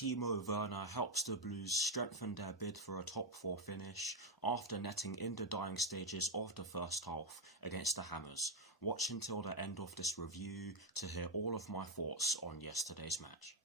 Teemo Werner helps the Blues strengthen their bid for a top 4 finish after netting in the dying stages of the first half against the Hammers. Watch until the end of this review to hear all of my thoughts on yesterday's match.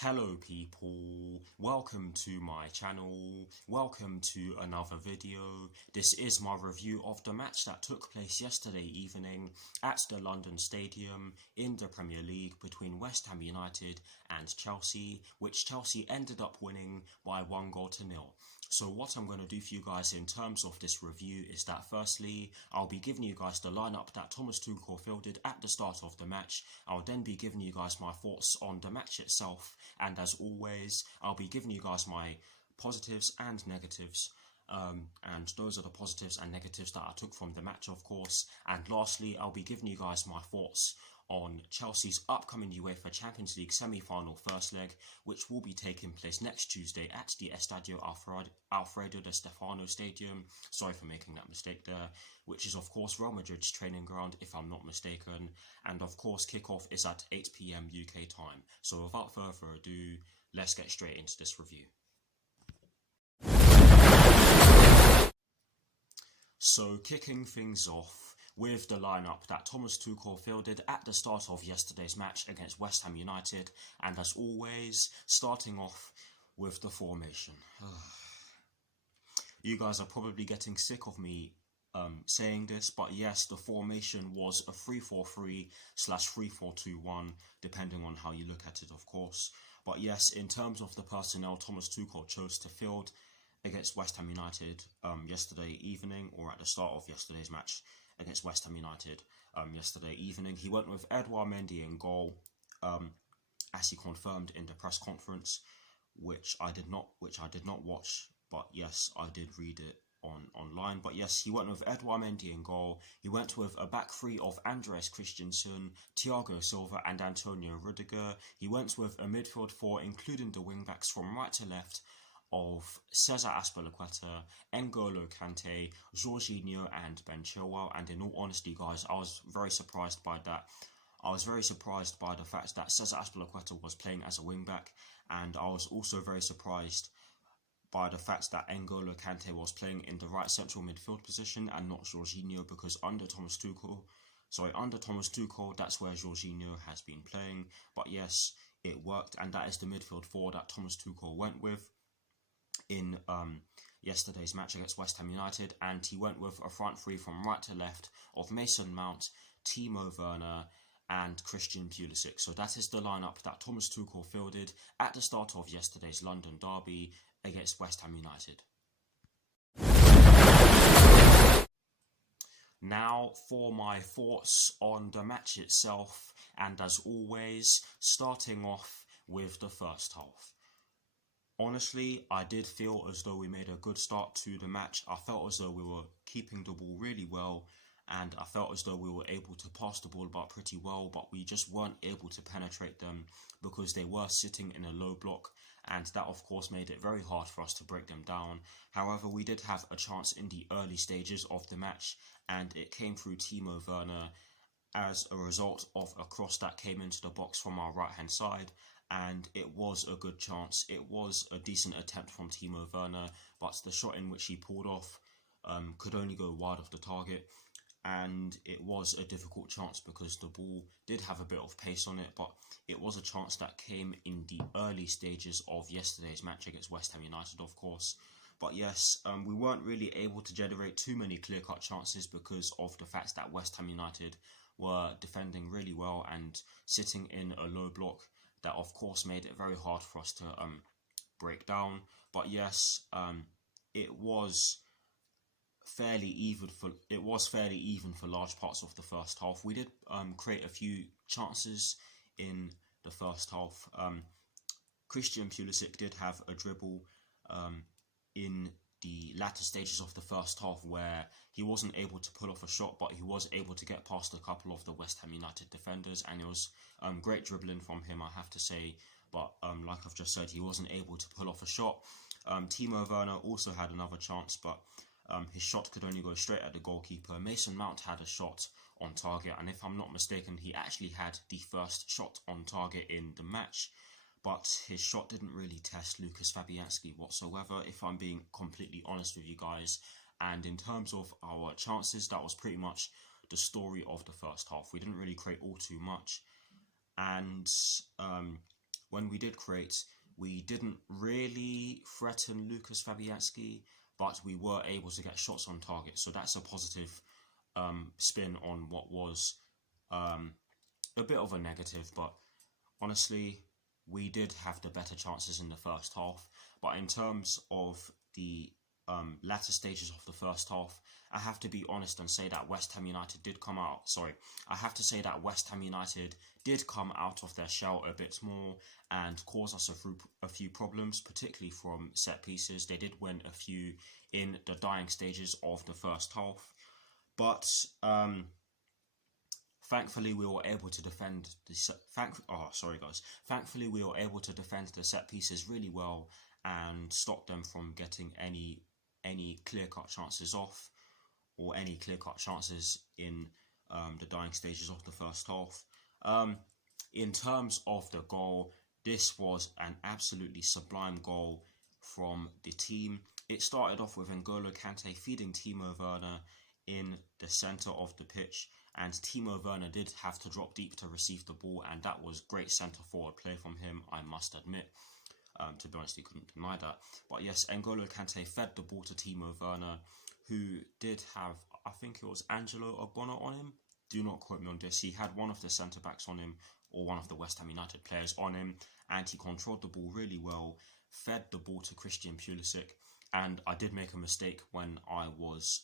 Hello people, welcome to my channel, welcome to another video. This is my review of the match that took place yesterday evening at the London Stadium in the Premier League between West Ham United and Chelsea, which Chelsea ended up winning by 1-0. So what I'm going to do for you guys in terms of this review is that firstly, I'll be giving you guys the lineup that Thomas Tuchel fielded at the start of the match. I'll then be giving you guys my thoughts on the match itself, and as always, I'll be giving you guys my positives and negatives. And those are the positives and negatives that I took from the match, of course. And lastly, I'll be giving you guys my thoughts on Chelsea's upcoming UEFA Champions League semi-final first leg, which will be taking place next Tuesday at the Estadio Alfredo de Stefano Stadium. Sorry for making that mistake there, which is of course Real Madrid's training ground if I'm not mistaken. And of course kickoff is at 8 PM UK time. So without further ado, let's get straight into this review. So kicking things off with the lineup that Thomas Tuchel fielded at the start of yesterday's match against West Ham United, and as always, starting off with the formation. You guys are probably getting sick of me saying this, but yes, the formation was a 3-4-3/3-4-2-1, depending on how you look at it, of course. But yes, in terms of the personnel Thomas Tuchel chose to field against West Ham United yesterday evening, or at the start of yesterday's match against West Ham United yesterday evening, he went with Edouard Mendy in goal, as he confirmed in the press conference, which I did not watch, but yes, I did read it online. But yes, he went with Edouard Mendy in goal. He went with a back three of Andreas Christensen, Thiago Silva and Antonio Rudiger. He went with a midfield four, including the wing backs from right to left, of Cesar Azpilicueta, N'Golo Kante, Jorginho and Ben Chilwell. And in all honesty, guys, I was very surprised by that. I was very surprised by the fact that Cesar Azpilicueta was playing as a wing-back, and I was also very surprised by the fact that N'Golo Kante was playing in the right central midfield position and not Jorginho, because under Thomas Tuchel, that's where Jorginho has been playing. But yes, it worked, and that is the midfield four that Thomas Tuchel went with in yesterday's match against West Ham United, and he went with a front three from right to left of Mason Mount, Teemo Werner and Christian Pulisic. So that is the lineup that Thomas Tuchel fielded at the start of yesterday's London derby against West Ham United. Now for my thoughts on the match itself, and as always, starting off with the first half. Honestly, I did feel as though we made a good start to the match. I felt as though we were keeping the ball really well, and I felt as though we were able to pass the ball about pretty well, but we just weren't able to penetrate them because they were sitting in a low block, and that of course made it very hard for us to break them down. However, we did have a chance in the early stages of the match, and it came through Teemo Werner as a result of a cross that came into the box from our right hand side. And it was a good chance. It was a decent attempt from Teemo Werner, but the shot in which he pulled off could only go wide of the target, and it was a difficult chance because the ball did have a bit of pace on it, but it was a chance that came in the early stages of yesterday's match against West Ham United, of course. But yes, we weren't really able to generate too many clear-cut chances because of the fact that West Ham United were defending really well and sitting in a low block. That of course made it very hard for us to break down. But yes, it was fairly even for large parts of the first half. We did create a few chances in the first half. Christian Pulisic did have a dribble in the latter stages of the first half where he wasn't able to pull off a shot, but he was able to get past a couple of the West Ham United defenders, and it was great dribbling from him, I have to say. But like I've just said, he wasn't able to pull off a shot. Teemo Werner also had another chance, but his shot could only go straight at the goalkeeper. Mason Mount had a shot on target, and if I'm not mistaken, he actually had the first shot on target in the match. But his shot didn't really test Lucas Fabianski whatsoever, if I'm being completely honest with you guys. And in terms of our chances, that was pretty much the story of the first half. We didn't really create all too much. And when we did create, we didn't really threaten Lucas Fabianski, but we were able to get shots on target. So that's a positive spin on what was a bit of a negative. But honestly, we did have the better chances in the first half. But in terms of the latter stages of the first half, I have to be honest and say that West Ham United did come out. I have to say that West Ham United did come out of their shell a bit more and cause us a few problems, particularly from set pieces. They did win a few in the dying stages of the first half. But thankfully, we were able to defend Thankfully, we were able to defend the set pieces really well and stop them from getting any clear-cut chances off, or any clear-cut chances in the dying stages of the first half. In terms of the goal, this was an absolutely sublime goal from the team. It started off with N'Golo Kante feeding Teemo Werner in the centre of the pitch, and Teemo Werner did have to drop deep to receive the ball, and that was great centre forward play from him, I must admit. To be honest, he couldn't deny that. But yes, N'Golo Kante fed the ball to Teemo Werner, who did have, I think it was Angelo Ogbonna on him. Do not quote me on this. He had one of the centre-backs on him, or one of the West Ham United players on him, and he controlled the ball really well, fed the ball to Christian Pulisic. And I did make a mistake when I was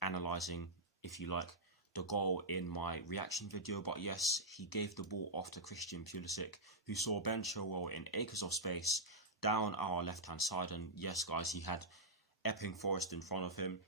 analysing, if you like, the goal in my reaction video. But yes, he gave the ball off to Christian Pulisic, who saw Ben Chilwell in acres of space down our left-hand side. And yes, guys, he had Epping Forest in front of him.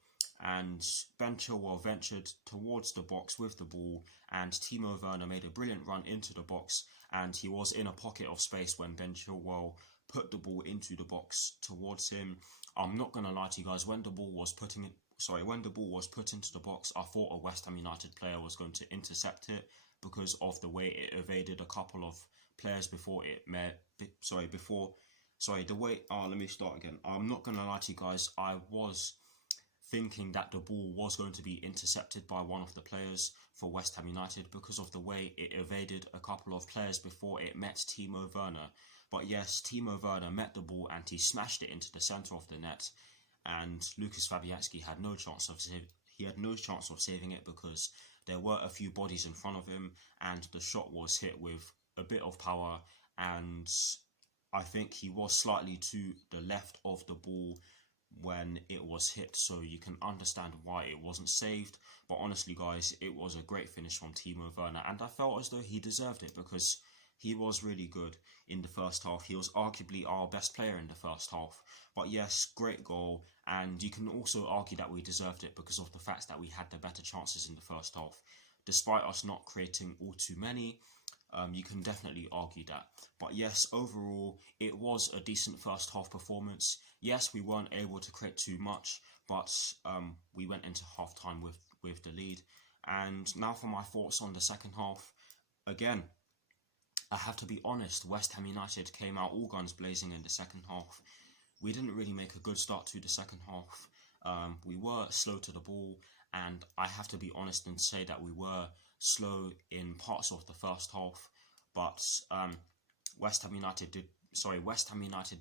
And Ben Chilwell ventured towards the box with the ball, and Teemo Werner made a brilliant run into the box, and he was in a pocket of space when Ben Chilwell put the ball into the box towards him. I'm not going to lie to you guys, when the ball was put into the box, I thought a West Ham United player was going to intercept it because of the way it evaded a couple of players before it met. Let me start again. I'm not going to lie to you guys, I was thinking that the ball was going to be intercepted by one of the players for West Ham United because of the way it evaded a couple of players before it met Teemo Werner. But yes, Teemo Werner met the ball and he smashed it into the centre of the net, and Lucas Fabianski had no chance of saving it because there were a few bodies in front of him, and the shot was hit with a bit of power, and I think he was slightly to the left of the ball when it was hit, so you can understand why it wasn't saved. But honestly, guys, it was a great finish from Teemo Werner, and I felt as though he deserved it because he was really good in the first half. He was arguably our best player in the first half. But yes, great goal, and you can also argue that we deserved it because of the fact that we had the better chances in the first half. Despite us not creating all too many, you can definitely argue that. But yes, overall, it was a decent first half performance. Yes, we weren't able to create too much, but we went into half-time with the lead. And now for my thoughts on the second half. Again, I have to be honest, West Ham United came out all guns blazing in the second half. We didn't really make a good start to the second half. We were slow to the ball, and I have to be honest and say that we were slow in parts of the first half. But West Ham United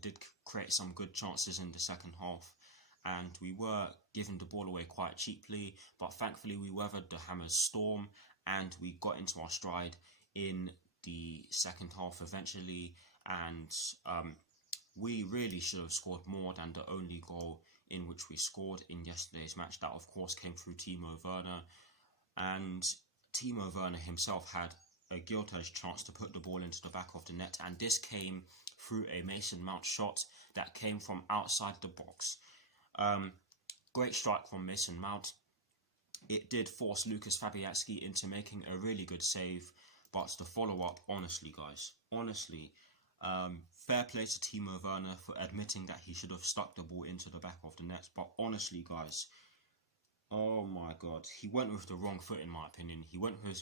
did create some good chances in the second half, and we were giving the ball away quite cheaply. But thankfully, we weathered the Hammers' storm, and we got into our stride in the second half eventually, and we really should have scored more than the only goal in which we scored in yesterday's match. That of course came through Teemo Werner, and Teemo Werner himself had a guilt-edged chance to put the ball into the back of the net, and this came through a Mason Mount shot that came from outside the box. Great strike from Mason Mount. It did force Lucas Fabianski into making a really good save, but the follow-up, honestly guys, fair play to Teemo Werner for admitting that he should have stuck the ball into the back of the net, but honestly guys, oh my god, he went with the wrong foot in my opinion. He went with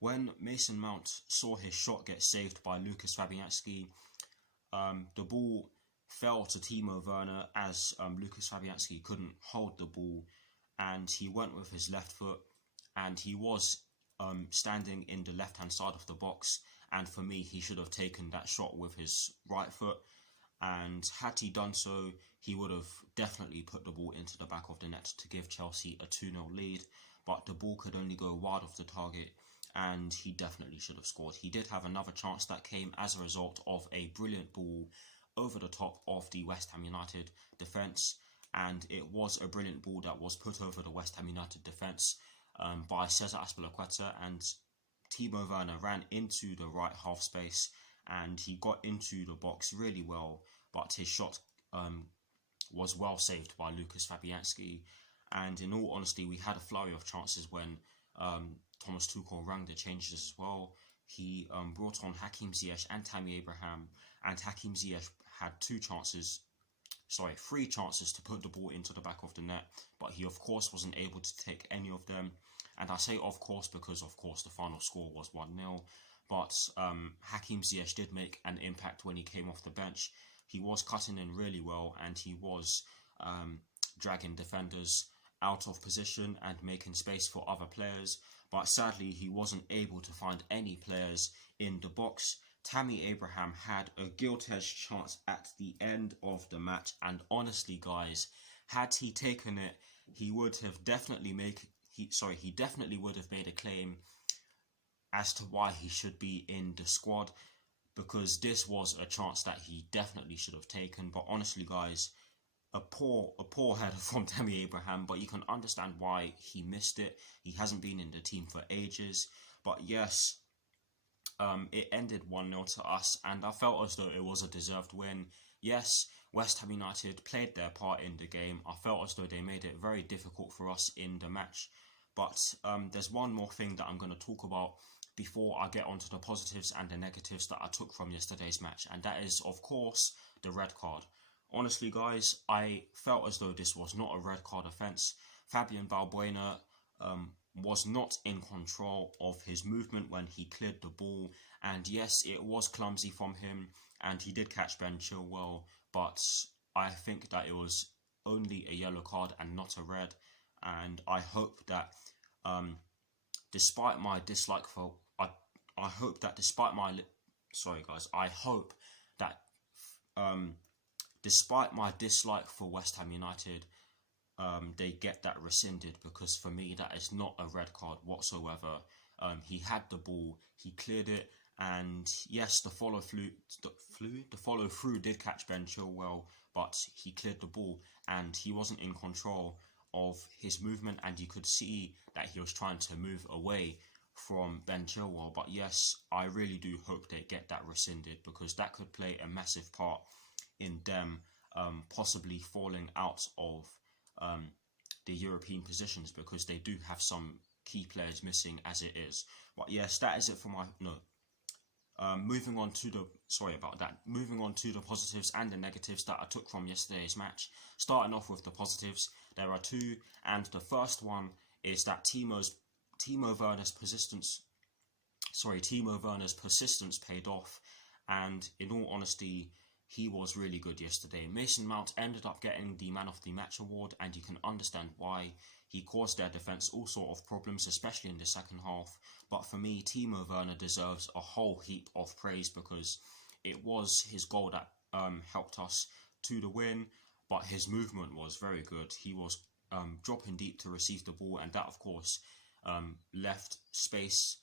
when Mason Mount saw his shot get saved by Lucas Fabianski, the ball fell to Teemo Werner as Lucas Fabianski couldn't hold the ball, and he went with his left foot, and he was standing in the left hand side of the box, and for me he should have taken that shot with his right foot, and had he done so he would have definitely put the ball into the back of the net to give Chelsea a 2-0 lead, but the ball could only go wide of the target and he definitely should have scored. He did have another chance that came as a result of a brilliant ball over the top of the West Ham United defence, and it was a brilliant ball that was put over the West Ham United defence by Cesar Azpilicueta, and Teemo Werner ran into the right half space and he got into the box really well, but his shot was well saved by Lucas Fabianski. And in all honesty, we had a flurry of chances when Thomas Tuchel rang the changes as well. He brought on Hakim Ziyech and Tammy Abraham, and Hakim Ziyech had three chances to put the ball into the back of the net, but he of course wasn't able to take any of them. And I say of course because of course the final score was 1-0, but Hakim Ziyech did make an impact when he came off the bench. He was cutting in really well, and he was dragging defenders out of position and making space for other players, but sadly he wasn't able to find any players in the box. Tammy Abraham had a gilt-edged chance at the end of the match, and honestly guys, had he taken it, he would have definitely he definitely would have made a claim as to why he should be in the squad, because this was a chance that he definitely should have taken. But honestly guys, a poor header from Tammy Abraham, but you can understand why he missed it. He hasn't been in the team for ages. But yes, it ended 1-0 to us, and I felt as though it was a deserved win. Yes, West Ham United played their part in the game. I felt as though they made it very difficult for us in the match. But there's one more thing that I'm going to talk about before I get onto the positives and the negatives that I took from yesterday's match, and that is of course the red card. Honestly guys, I felt as though this was not a red card offence. Fabian Balbuena was not in control of his movement when he cleared the ball, and yes, it was clumsy from him and he did catch Ben Chilwell, but I think that it was only a yellow card and not a red. And I hope that despite my dislike for despite my dislike for West Ham United, they get that rescinded, because for me that is not a red card whatsoever. He had the ball, he cleared it, and yes, the follow through did catch Ben Chilwell, but he cleared the ball and he wasn't in control of his movement, and you could see that he was trying to move away from Ben Chilwell. But yes, I really do hope they get that rescinded, because that could play a massive part in them possibly falling out of the European positions, because they do have some key players missing as it is. But yes, that is it for my moving on to the positives and the negatives that I took from yesterday's match. Starting off with the positives, there are two, and the first one is that Teemo Werner's persistence paid off, and in all honesty, he was really good yesterday. Mason Mount ended up getting the Man of the Match award, and you can understand why. He caused their defence all sort of problems, especially in the second half. But for me, Teemo Werner deserves a whole heap of praise, because it was his goal that helped us to the win, but his movement was very good. He was dropping deep to receive the ball, and that of course left space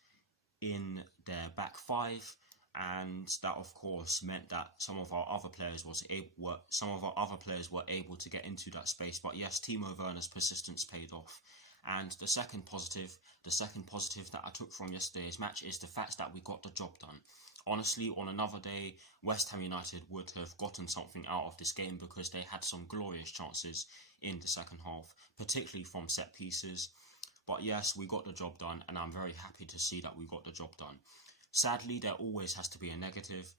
in their back five, and that of course meant that some of our other players were able to get into that space. But yes, Teemo Werner's persistence paid off, And the second positive that I took from yesterday's match is the fact that we got the job done. Honestly, on another day, West Ham United would have gotten something out of this game because they had some glorious chances in the second half, particularly from set pieces. But yes, we got the job done, and I'm very happy to see that we got the job done. Sadly, there always has to be a negative,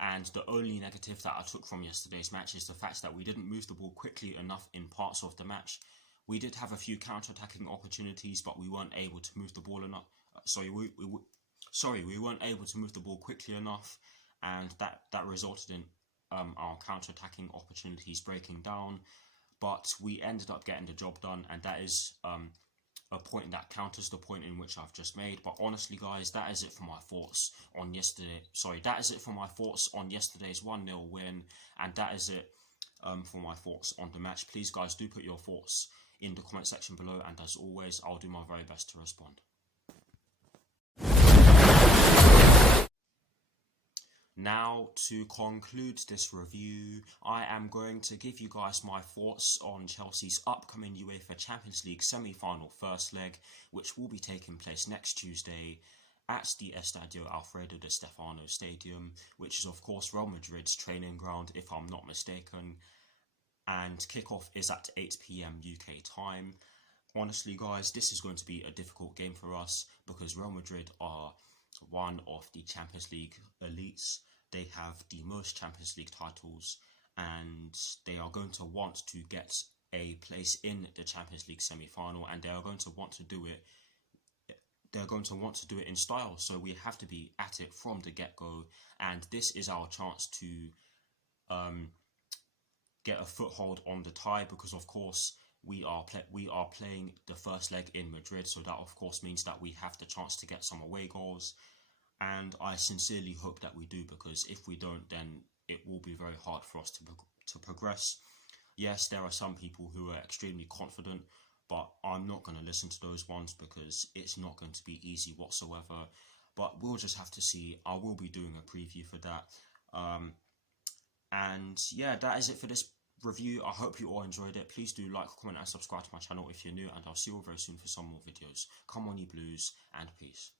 and the only negative that I took from yesterday's match is the fact that we didn't move the ball quickly enough in parts of the match. We did have a few counter-attacking opportunities, but we weren't able to move the ball enough. We weren't able to move the ball quickly enough, and that resulted in our counter-attacking opportunities breaking down. But we ended up getting the job done, and that is a point that counters the point in which I've just made. But honestly, guys, that is it for my thoughts on yesterday. That is it for my thoughts on yesterday's 1-0 win, and that is it for my thoughts on the match. Please, guys, do put your thoughts in the comment section below, and as always, I'll do my very best to respond. Now, to conclude this review, I am going to give you guys my thoughts on Chelsea's upcoming UEFA Champions League semi-final first leg, which will be taking place next Tuesday at the Estadio Alfredo Di Stefano Stadium, which is of course Real Madrid's training ground, if I'm not mistaken, and kickoff is at 8 PM UK time. Honestly, guys, this is going to be a difficult game for us because Real Madrid are one of the Champions League elites. They have the most Champions League titles, and they are going to want to get a place in the Champions League semi-final, and they are going to want to do it. They're going to want to do it in style, so we have to be at it from the get-go, and this is our chance to get a foothold on the tie, because of course we are playing the first leg in Madrid, so that of course means that we have the chance to get some away goals, and I sincerely hope that we do, because if we don't, then it will be very hard for us to progress. Yes, there are some people who are extremely confident, but I'm not going to listen to those ones because it's not going to be easy whatsoever. But we'll just have to see. I will be doing a preview for that. And yeah, that is it for this review. I hope you all enjoyed it. Please do like, comment and subscribe to my channel if you're new, and I'll see you all very soon for some more videos. Come on, you Blues, and peace.